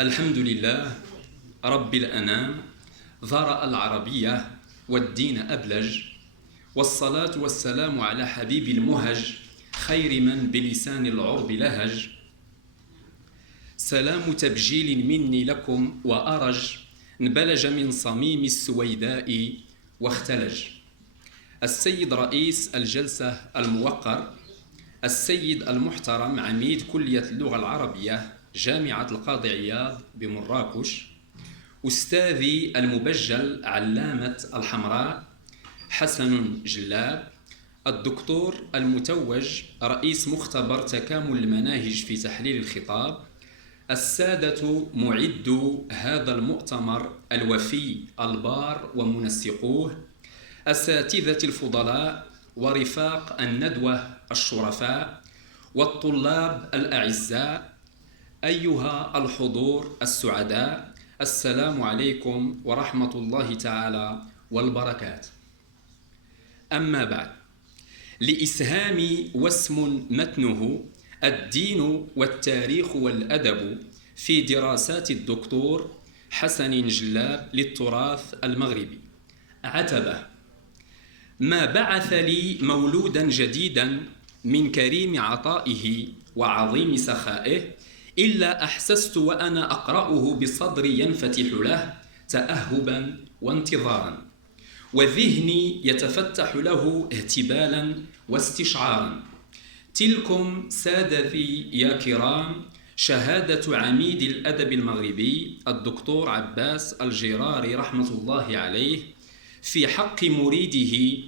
الحمد لله رب الأنام، ذرأ العربية والدين أبلج، والصلاة والسلام على حبيب المهج، خير من بلسان العرب لهج. سلام تبجيل مني لكم وأرج، انبلج من صميم السويداء واختلج. السيد رئيس الجلسة الموقر، السيد المحترم عميد كلية اللغة العربية جامعة القاضي عياض بمراكش، أستاذي المبجل علامة الحمراء حسن جلاب، الدكتور المتوج رئيس مختبر تكامل المناهج في تحليل الخطاب، السادة معدو هذا المؤتمر الوفي البار ومنسقوه، أساتذة الفضلاء ورفاق الندوة الشرفاء، والطلاب الأعزاء، أيها الحضور السعداء، السلام عليكم ورحمة الله تعالى والبركات. أما بعد، لإسهامي واسم متنه الدين والتاريخ والأدب في دراسات الدكتور حسن جلاب للتراث المغربي. عتبة: ما بعث لي مولودا جديدا من كريم عطائه وعظيم سخائه إلا أحسست وأنا أقرأه بصدري ينفتح له تأهبا وانتظارا، وذهني يتفتح له اهتبالا واستشعارا. تلكم سادتي يا كرام شهادة عميد الأدب المغربي الدكتور عباس الجراري رحمة الله عليه في حق مريده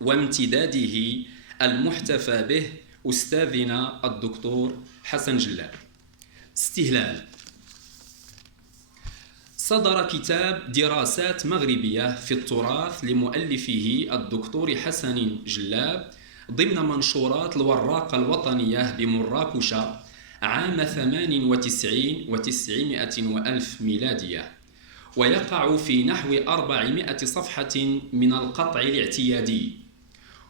وامتداده المحتفى به أستاذنا الدكتور حسن جلاب. استهلال: صدر كتاب دراسات مغربية في التراث لمؤلفه الدكتور حسن جلاب ضمن منشورات الوراقة الوطنية بمراكش عام 98 و900 وألف ميلادية، ويقع في نحو 400 صفحة من القطع الاعتيادي،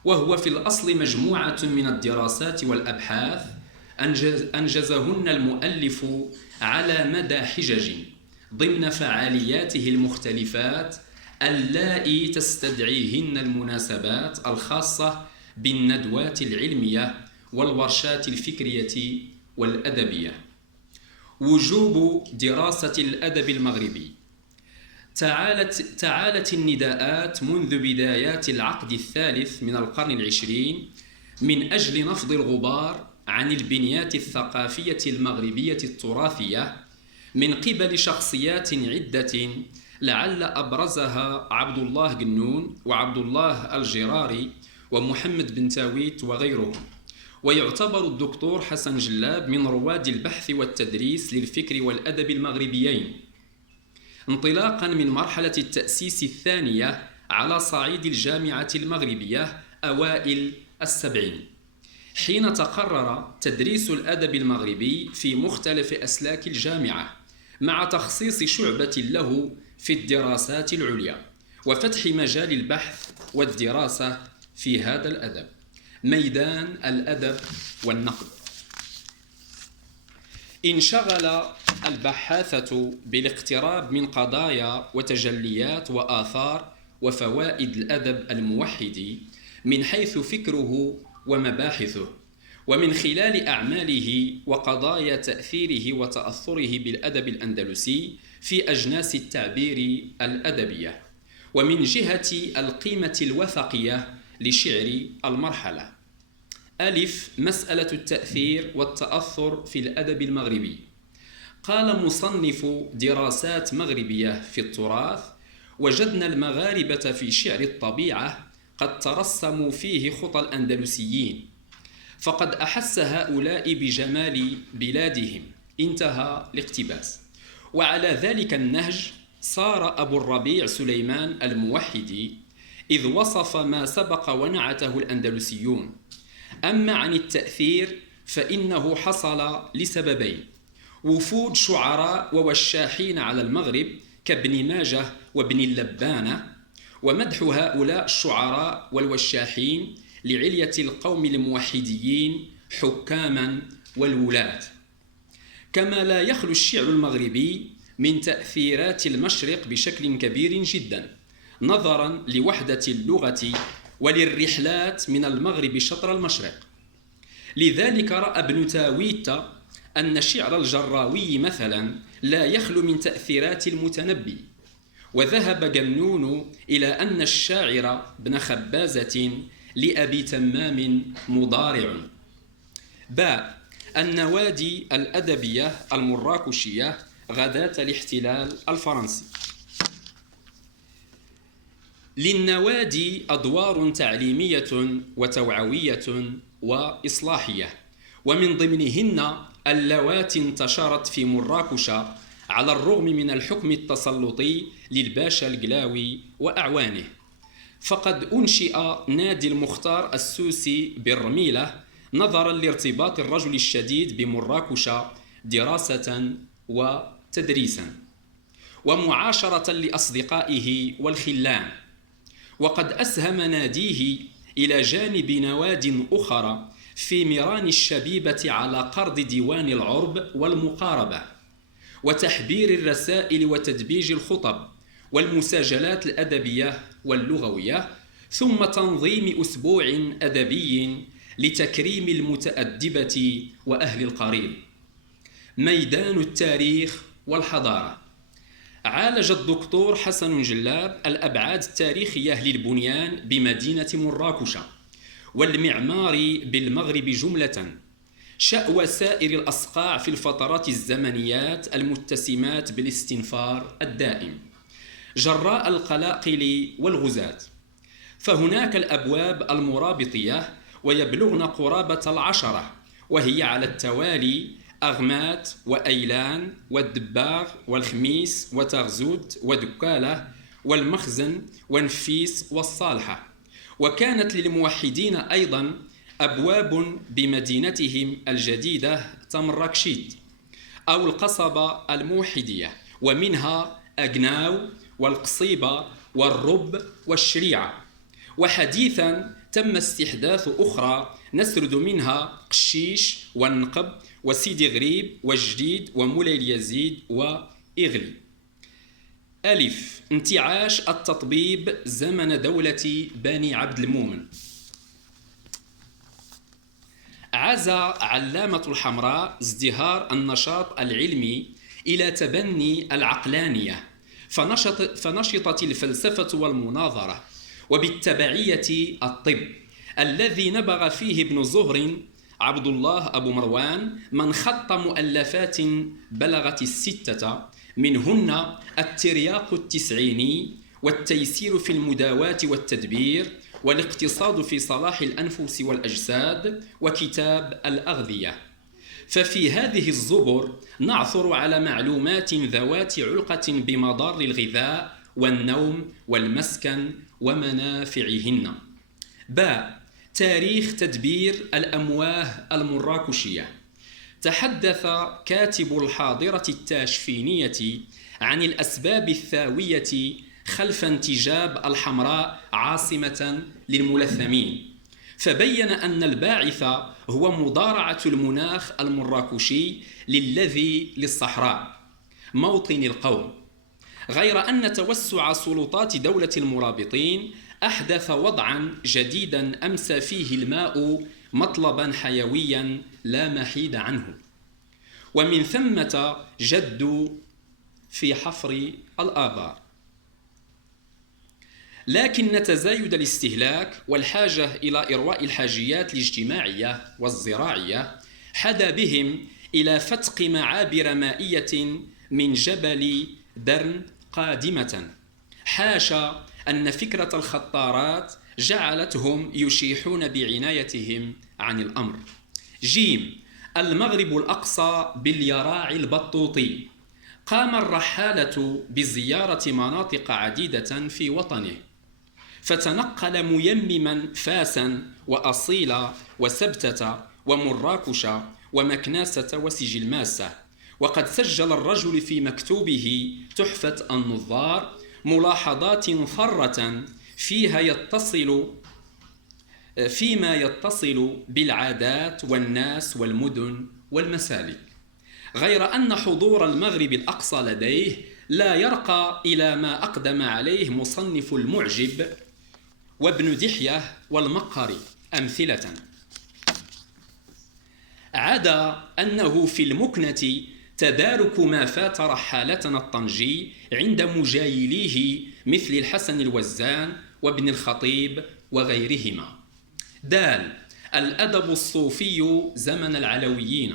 وهو في الأصل مجموعة من الدراسات والأبحاث أنجزهن المؤلف على مدى حجج ضمن فعالياته المختلفات اللائي تستدعيهن المناسبات الخاصة بالندوات العلمية والورشات الفكرية والأدبية. وجوب دراسة الأدب المغربي. تعالت النداءات منذ بدايات العقد الثالث من القرن العشرين من أجل نفض الغبار عن البنيات الثقافية المغربية التراثية من قبل شخصيات عدة لعل أبرزها عبد الله قنون وعبد الله الجراري ومحمد بن تاويت وغيرهم. ويعتبر الدكتور حسن جلاب من رواد البحث والتدريس للفكر والأدب المغربيين، انطلاقا من مرحلة التأسيس الثانية على صعيد الجامعة المغربية أوائل السبعين، حين تقرر تدريس الأدب المغربي في مختلف أسلاك الجامعة مع تخصيص شعبة له في الدراسات العليا وفتح مجال البحث والدراسة في هذا الأدب، ميدان الأدب والنقد. انشغل البحاثة بالاقتراب من قضايا وتجليات وآثار وفوائد الأدب الموحد من حيث فكره ومباحثه، ومن خلال أعماله وقضايا تأثيره وتأثره بالأدب الأندلسي في أجناس التعبير الأدبية، ومن جهة القيمة الوثقية لشعر المرحلة. ألف: مسألة التأثير والتأثر في الأدب المغربي. قال مصنف دراسات مغربية في التراث: وجدنا المغاربة في شعر الطبيعة قد ترسموا فيه خطى الأندلسيين، فقد أحس هؤلاء بجمال بلادهم. انتهى الاقتباس. وعلى ذلك النهج صار أبو الربيع سليمان الموحدي إذ وصف ما سبق ونعته الأندلسيون. أما عن التأثير فإنه حصل لسببين: وفود شعراء ووشاحين على المغرب كابن ماجه وابن اللبانة، ومدح هؤلاء الشعراء والوشاحين لعلية القوم الموحديين حكاما والولاة. كما لا يخلو الشعر المغربي من تأثيرات المشرق بشكل كبير جدا، نظرا لوحدة اللغة وللرحلات من المغرب شطر المشرق. لذلك رأى ابن تاويت أن شعر الجراوي مثلا لا يخلو من تأثيرات المتنبي، وذهب جنون إلى أن الشاعر ابن خبازة لأبي تمام مضارع. باء النوادي الأدبية المراكشية غداة الاحتلال الفرنسي. للنوادي أدوار تعليمية وتوعوية وإصلاحية، ومن ضمنهن اللواتي انتشرت في مراكش على الرغم من الحكم التسلطي للباشا القلاوي وأعوانه. فقد أنشئ نادي المختار السوسي بالرميلة نظرا لارتباط الرجل الشديد بمراكش دراسة وتدريسا ومعاشرة لأصدقائه والخلان. وقد أسهم ناديه إلى جانب نواد أخرى في ميران الشبيبة على قرض ديوان العرب والمقاربة وتحبير الرسائل وتدبيج الخطب والمساجلات الأدبية واللغوية، ثم تنظيم أسبوع أدبي لتكريم المتأدبة وأهل القريب. ميدان التاريخ والحضارة. عالج الدكتور حسن جلاب الأبعاد التاريخية للبنيان بمدينة مراكش والمعمار بالمغرب جملة، شأوى سائر الأصقاع في الفترات الزمنيات المتسمات بالاستنفار الدائم جراء القلاقل والغزاة. فهناك الأبواب المرابطية ويبلغن قرابة 10، وهي على التوالي أغمات وأيلان والدباغ والخميس وتغزوت ودكالة والمخزن ونفيس والصالحة. وكانت للموحدين أيضا أبواب بمدينتهم الجديدة تمراكشيت أو القصبة الموحدية، ومنها أجناو والقصيبة والرب والشريعة. وحديثا تم استحداث أخرى نسرد منها قشيش والنقب وسيدي غريب والجديد ومولاي اليزيد وإغلي. ألف انتعاش التطبيب زمن دولة بني عبد المؤمن. عزى علامة الحمراء ازدهار النشاط العلمي إلى تبني العقلانية، فنشطت الفلسفة والمناظرة، وبالتبعية الطب الذي نبغ فيه ابن زهر عبد الله أبو مروان من خط مؤلفات بلغت 6، منهن الترياق التسعيني والتيسير في المداواة والتدبير والاقتصاد في صلاح الأنفس والأجساد وكتاب الأغذية. ففي هذه الزبر نعثر على معلومات ذوات علقة بمضار الغذاء والنوم والمسكن ومنافعهن. باء تاريخ تدبير الأمواه المراكشية. تحدث كاتب الحاضرة التاشفينية عن الأسباب الثاوية خلف انتجاب الحمراء عاصمة للملثمين، فبين أن الباعث هو مضارعة المناخ المراكشي للذي للصحراء موطن القوم، غير أن توسع سلطات دولة المرابطين أحدث وضعا جديدا أمسى فيه الماء مطلبا حيويا لا محيد عنه، ومن ثمة جدوا في حفر الآبار. لكن تزايد الاستهلاك والحاجة إلى إرواء الحاجيات الاجتماعية والزراعية حدا بهم إلى فتق معابر مائية من جبل درن قادمة، حاشا أن فكرة الخطارات جعلتهم يشيحون بعنايتهم عن الأمر. جيم المغرب الأقصى باليراع البطوطي. قام الرحالة بزيارة مناطق عديدة في وطنه، فتنقل ميمما فاسا وأصيلا وسبتة ومراكش ومكناسة وسجل ماسة. وقد سجل الرجل في مكتوبه تحفة النظار ملاحظات ثرة فيما يتصل بالعادات والناس والمدن والمسالك. غير أن حضور المغرب الأقصى لديه لا يرقى إلى ما أقدم عليه مصنف المعجب وابن دحية والمقري أمثلة. عدا أنه في المكنة تدارك ما فات رحالتنا الطنجي عند مجايليه مثل الحسن الوزان وابن الخطيب وغيرهما. دال الأدب الصوفي زمن العلويين.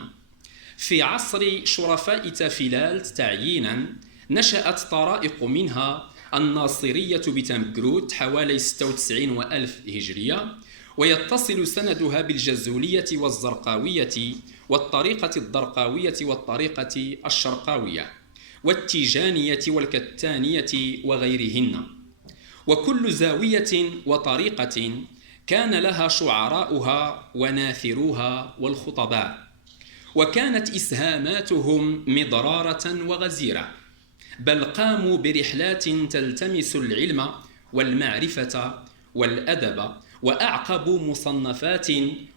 في عصر شرفاء تافلالت تعيينا نشأت طرائق، منها الناصرية بتمكروت حوالي 96 وألف هجرية، ويتصل سندها بالجزولية والزرقاوية والطريقة الضرقاوية والطريقة الشرقاوية والتيجانية والكتانية وغيرهن. وكل زاوية وطريقة كان لها شعراؤها وناثروها والخطباء، وكانت إسهاماتهم مضرارة وغزيرة، بل قاموا برحلات تلتمس العلم والمعرفة والأدب، وأعقبوا مصنفات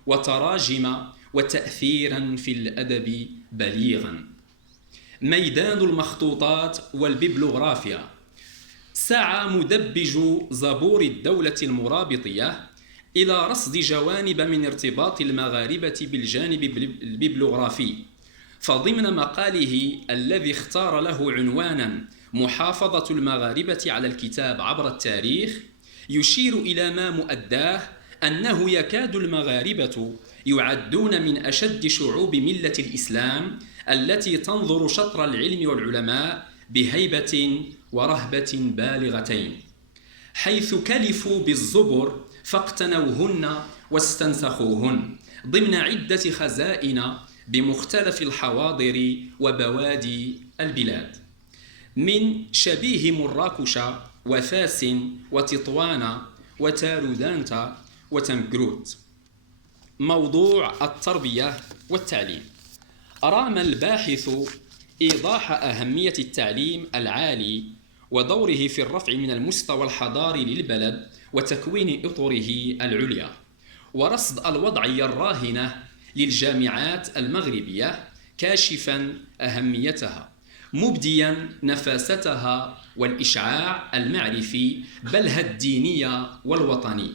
وتراجم وتأثيرا في الأدب بليغا. ميدان المخطوطات والببلوغرافيا. سعى مدبج زبور الدولة المرابطية إلى رصد جوانب من ارتباط المغاربة بالجانب الببلوغرافي، فضمن مقاله الذي اختار له عنوانا محافظة المغاربة على الكتاب عبر التاريخ يشير إلى ما مؤداه أنه يكاد المغاربة يعدون من أشد شعوب ملة الإسلام التي تنظر شطر العلم والعلماء بهيبة ورهبة بالغتين، حيث كلفوا بالزبر فاقتنوهن واستنسخوهن ضمن عدة خزائن بمختلف الحواضر وبوادي البلاد، من شبيه مراكش وفاس وتطوان وتارودانتا وتمكروت. موضوع التربية والتعليم. رام الباحث إيضاح أهمية التعليم العالي ودوره في الرفع من المستوى الحضاري للبلد وتكوين إطره العليا، ورصد الوضعية الراهنة للجامعات المغربية كاشفا أهميتها، مبديا نفاستها والإشعاع المعرفي بلها الديني والوطني،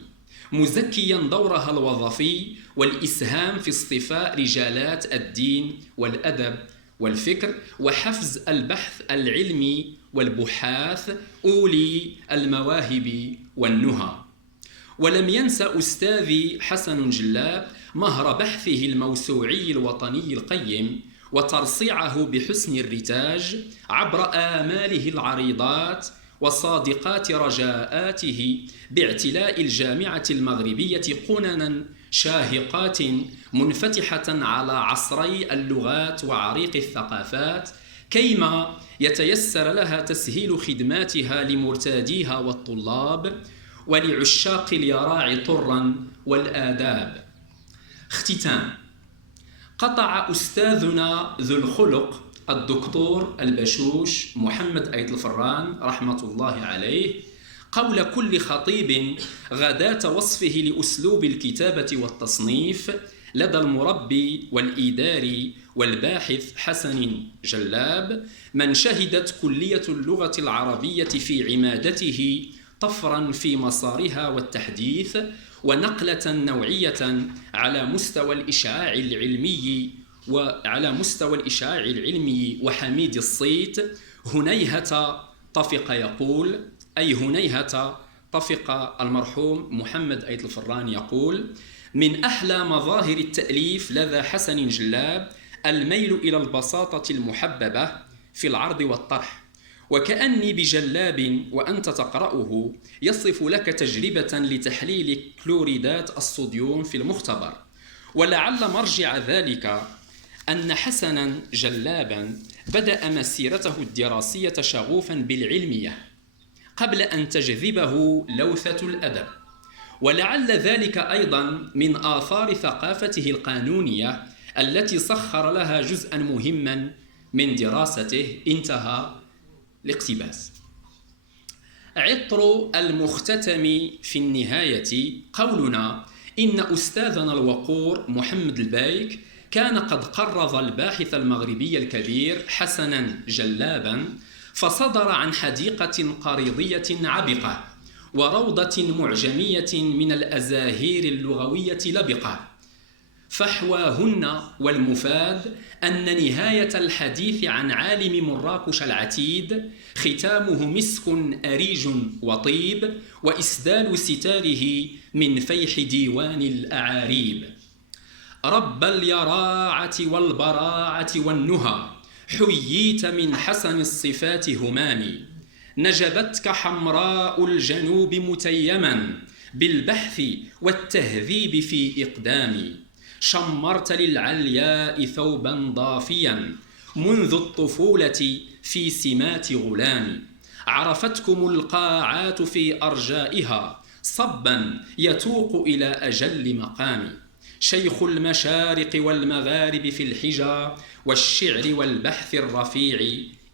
مزكيا دورها الوظيفي والإسهام في اصطفاء رجالات الدين والأدب والفكر وحفز البحث العلمي والبحاث أولي المواهب والنهى. ولم ينس أستاذي حسن جلاب مهر بحثه الموسوعي الوطني القيم وترصيعه بحسن الرتاج عبر آماله العريضات وصادقات رجاءاته باعتلاء الجامعة المغربية قننا شاهقات منفتحة على عصري اللغات وعريق الثقافات، كيما يتيسر لها تسهيل خدماتها لمرتاديها والطلاب ولعشاق اليراع طرا والآداب. اختتام. قطع أستاذنا ذو الخلق الدكتور البشوش محمد أيت الفران رحمة الله عليه قول كل خطيب غداة وصفه لأسلوب الكتابة والتصنيف لدى المربي والإداري والباحث حسن جلاب، من شهدت كلية اللغة العربية في عمادته طفرا في مسارها والتحديث ونقلة نوعية على مستوى الإشعاع العلمي وحميد الصيت. هنيهة طفق يقول، أي هنيهة طفق المرحوم محمد أيت الفران يقول: من أحلى مظاهر التأليف لدى حسن جلاب الميل إلى البساطة المحببة في العرض والطرح، وكأني بجلاب وأنت تقرأه يصف لك تجربة لتحليل كلوريدات الصوديوم في المختبر. ولعل مرجع ذلك أن حسنا جلابا بدأ مسيرته الدراسية شغوفا بالعلمية قبل أن تجذبه لوثة الأدب، ولعل ذلك أيضا من آثار ثقافته القانونية التي سخر لها جزءا مهما من دراسته. انتهى الاقتباس. عطر المختتم في النهاية قولنا إن أستاذنا الوقور محمد البايك كان قد قرض الباحث المغربي الكبير حسنا جلابا، فصدر عن حديقة قريضية عبقة وروضة معجمية من الأزاهير اللغوية لبقة، فحواهن والمفاد أن نهاية الحديث عن عالم مراكش العتيد ختامه مسك أريج وطيب، وإسدال ستاره من فيح ديوان الأعاريب. رب اليراعة والبراعة والنهى، حييت من حسن الصفات همامي، نجبتك حمراء الجنوب متيما بالبحث والتهذيب في إقدامي، شمرت للعلياء ثوبا ضافيا منذ الطفولة في سمات غلامي، عرفتكم القاعات في أرجائها صبا يتوق إلى أجل مقامي، شيخ المشارق والمغارب في الحجى والشعر والبحث الرفيع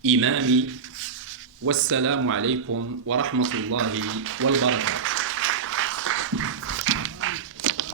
إمامي. والسلام عليكم ورحمة الله وبركاته.